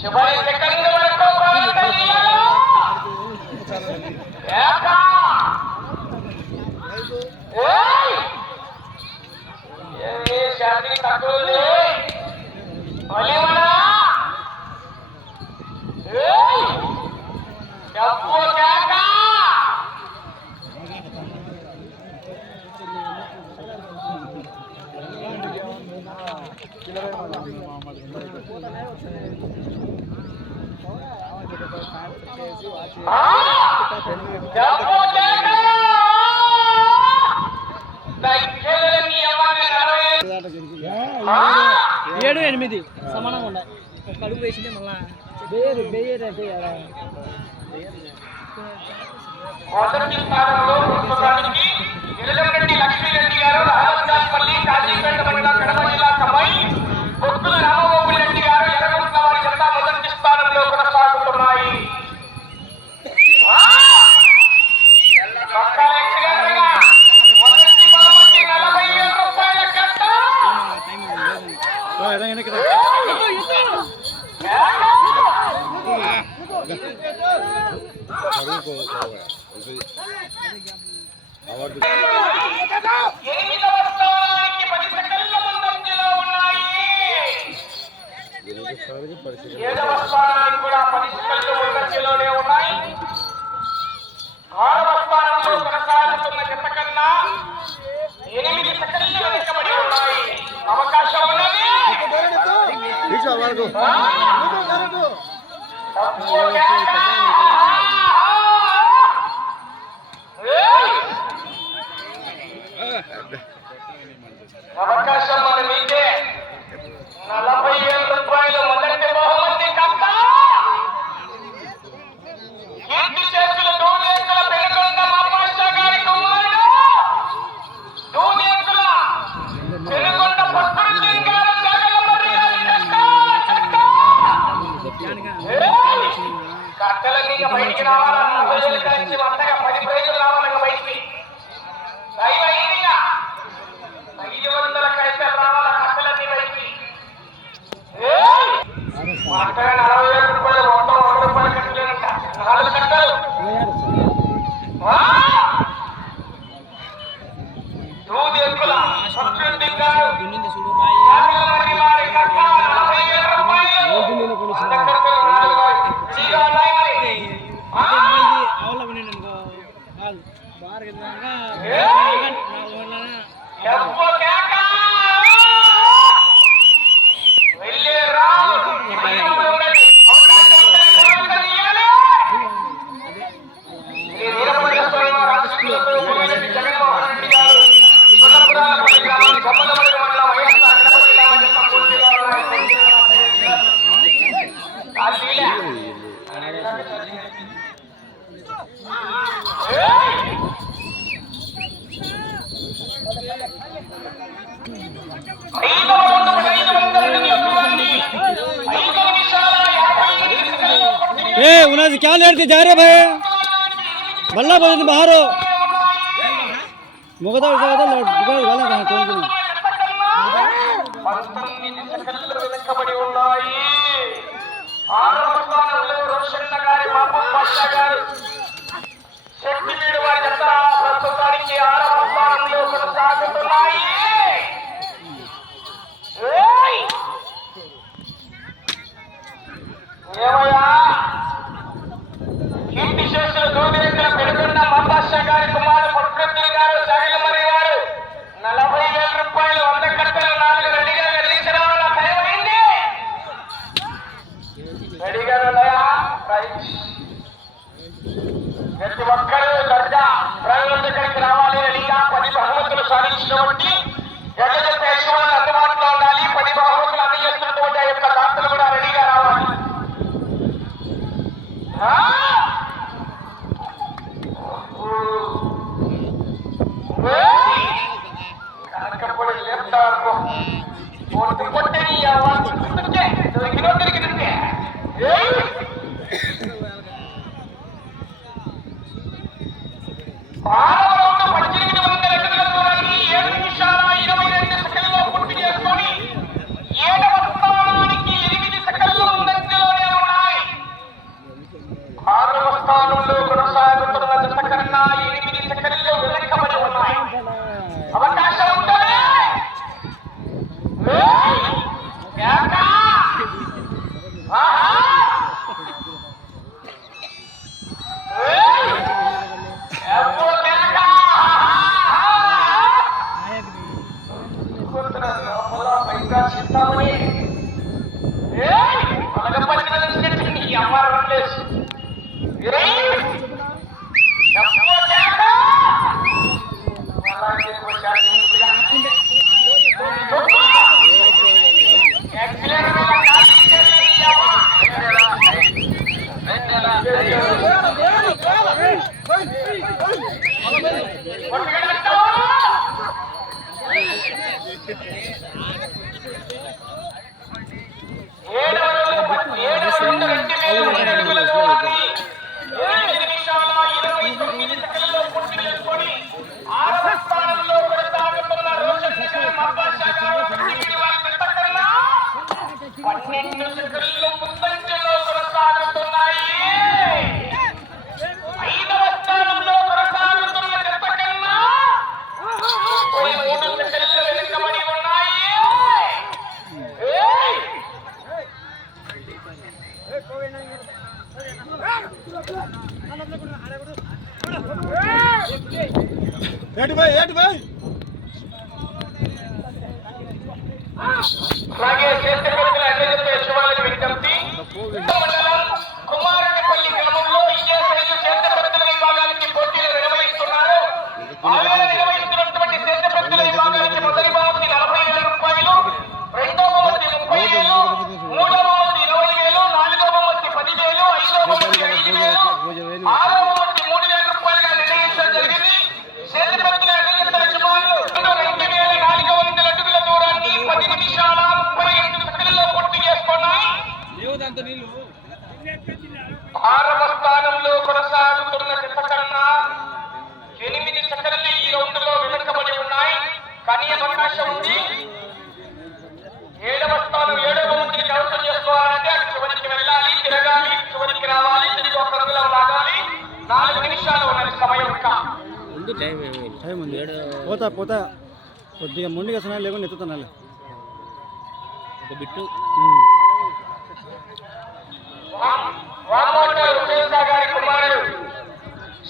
చివరి సెకండ్ వరకు శాంతి తక్కువ ఏడు ఎనిమిది సమానంగా ఉన్నాయి. కడుగు వేసింది మళ్ళా బేయరు బేయరు అంటే మొదటి స్థానంలో ఎల్లరెడ్డి లక్ష్మీరెడ్డి గారు రాజస్థాన్పల్లి కాజీపేట మండలం కడప జిల్లా కమై భక్తుల రామగోపాల్ రెడ్డి గారు ఎర్రగుంట్ల వారి జత మొదటి స్థానంలో కొనసాగుతున్నాయి. ఏడవ స్థానానికి కూడా 10 సెకండ్లు ముందంజలోనే ఉన్నాయి. 6వ స్థానంలో కొనసాగుతున్న జత కన్నా 8 సెకండ్లు వెనుకబడి ఉన్నాయి. అవకాశం ఉన్నది. అవకాశం మన మీదే. 40,000 రూపాయలు మొదటి బహుమతి కట్ట. కీర్తి చేతులు దూదేకుల పెనుగొండ మాపాషా గారి కుమారుడు దూదేకుల పెనుగొండ పట్టుడు గారు కట్టలన్నీ బయటికి రావాలన్న ప్రజలు కలిసి అంతగా 10 ప్రైజులు రావాలన్న బయటికి 500 కైసలు రావాల కట్టలన్నీ బయటికి. అక్కడ 40,000 రూపాయలు మొత్తం 100 రూపాయలు కట్టలేనంట. 4 కట్టలు దూదేకుల పట్టుడు గారు उन्हें क्या लेते जा रहे भाई बल्ला बोल बाहर हो मुगदा वाला बाहर कौन नहीं 19 సెకండ్లు వెనుకబడి ఉన్నాయి. 6వ స్థానంలో రోషన్న గారి మాపాషా గారు శక్తివీడు వారి జత ప్రస్తుతానికి 6వ స్థానంలో కొనసాగుతున్నాయి. ఏమయ్యా కీర్తి చేతులు దూదేకుల పెనుగొండ మాపాషా గారి కుమారుడు పట్టుడు గారు సాగిలమరి గారు 40,000 రూపాయలు 100 కట్టలు 4 రెడీగా నిర్ణయించడం టైం అయింది. రెడీగా ఉన్నాయా? రైట్. 12 సెకండ్లు ముందంజలో కొనసాగుతున్నాయి. 5వ స్థానంలో కొనసాగుతున్న జత కన్నా 33 సెకండ్లు వెనుకబడి ఉన్నాయి. అలాగే చేతిపత్తుల అడ్డజత యజమానులకు విజ్ఞప్తి. మండలం కుమారపల్లి గ్రామంలో ఈఎస్ఐలు చేతిపత్తుల విభాగానికి పోటీలు నిర్వహిస్తున్నారు. నిర్వహిస్తున్నటువంటి చేతిపత్తుల విభాగానికి మొదటి బహుమతి 40,000 రూపాయలు, రెండవ బహుమతి 30,000, మూడవ బహుమతి 20,000, నాలుగవ బహుమతి 10,000, ఐదవ బహుమతి 5,000, ఆరవ బహుమతి 3,000 రూపాయలుగా నిర్ణయించడం జరిగింది. చేతిపత్తుల అడ్డజత యజమానులు 2,400 అడుగుల దూరాన్ని 10 నిమిషాల 38 సెకండ్లలో పూర్తి చేసుకున్నాయి. 6వ స్థానంలో కొనసాగుతున్న జత కన్నా 8 సెకండ్లు ఈ రౌండ్ లో వెనుకబడి ఉన్నాయి. కానీ అవకాశం ఉంది. 7వ స్థానం 7వ బహుమతిని కైవసం చేసుకోవాలంటే అటు చివరికి వెళ్ళాలి, తిరగాలి, చివరికి రావాలి, తిరిగి ఒక రంగులో లాగాలి. 4 నిమిషాలు ఉన్నది సమయం. టైం ఉంది. పోతా పోతా కొద్దిగా ముందుగా సమయం లేకుండా ఎత్తుతున్నాను ఒక బిట్టు. గారి కుమారుడు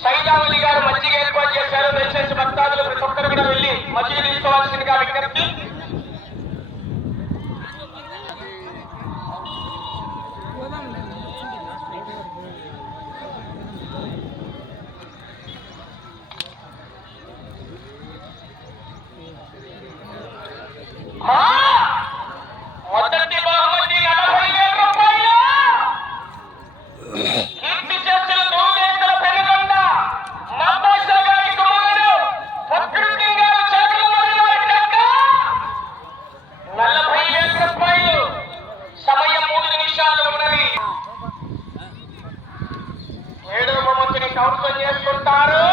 సైదావలి గారు మజ్జిగ ఏర్పాటు చేశారు. దయచేసి భక్తాదులు ప్రతి ఒక్కరు కూడా వెళ్ళి మజ్జిగ తీసుకోవాల్సిందిగా విజ్ఞప్తి. మొదటి బహుమతి 40,000 రూపాయలు. కీర్తి చేస్తున్న దూదేశల పెనుగొండ నతాషా గారి కుమారుడు ప్రకృతి గారు చేతులు పడినట్ట 40,000 రూపాయలు. సమయం 3 నిమిషాలు ఉన్నది. 7వ బహుమతిని కైవసం చేసుకుంటారు.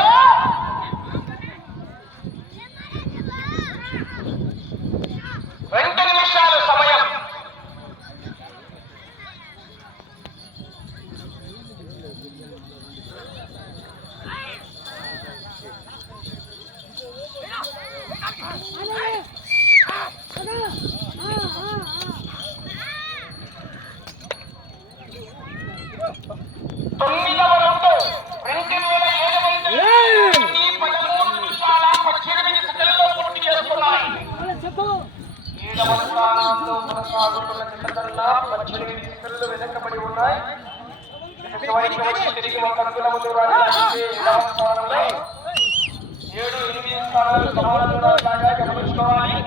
2 నిమిషాలు సమయం. తొమ్మిదవ రౌండ్ 2,713 13 నిమిషాల 18 సెకండ్లలో పూర్తి చేసుకున్నాయి. 7వ స్థానంలో కొనసాగుతున్న జత కన్నా 18 సెకండ్లు వెనకబడి ఉన్నాయి. చివరికి వచ్చి తిరిగి ఒక అంగుళం దూరాన్ని లాగితే 7వ స్థానంలో 7-8 స్థానాలు సమాన దూరాలు లాగా గమనించుకోవాలి.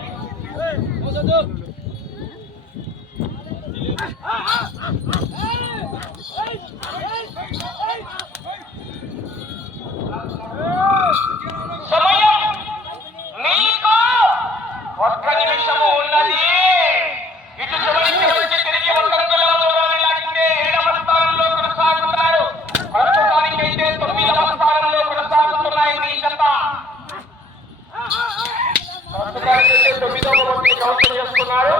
సమయం మీకు 1 నిమిషము ఉన్నది. ఇటు చివరికి వచ్చి తిరిగి ఒక అంగుళం దూరాన్ని లాగితే 7వ స్థానంలో కొనసాగుతారు. ప్రస్తుతానికైతే 9వ స్థానంలో కొనసాగుతున్నాయి మీ జత. ప్రస్తుతానికైతే 9వ బహుమతిని కైవసం చేసుకున్నారు.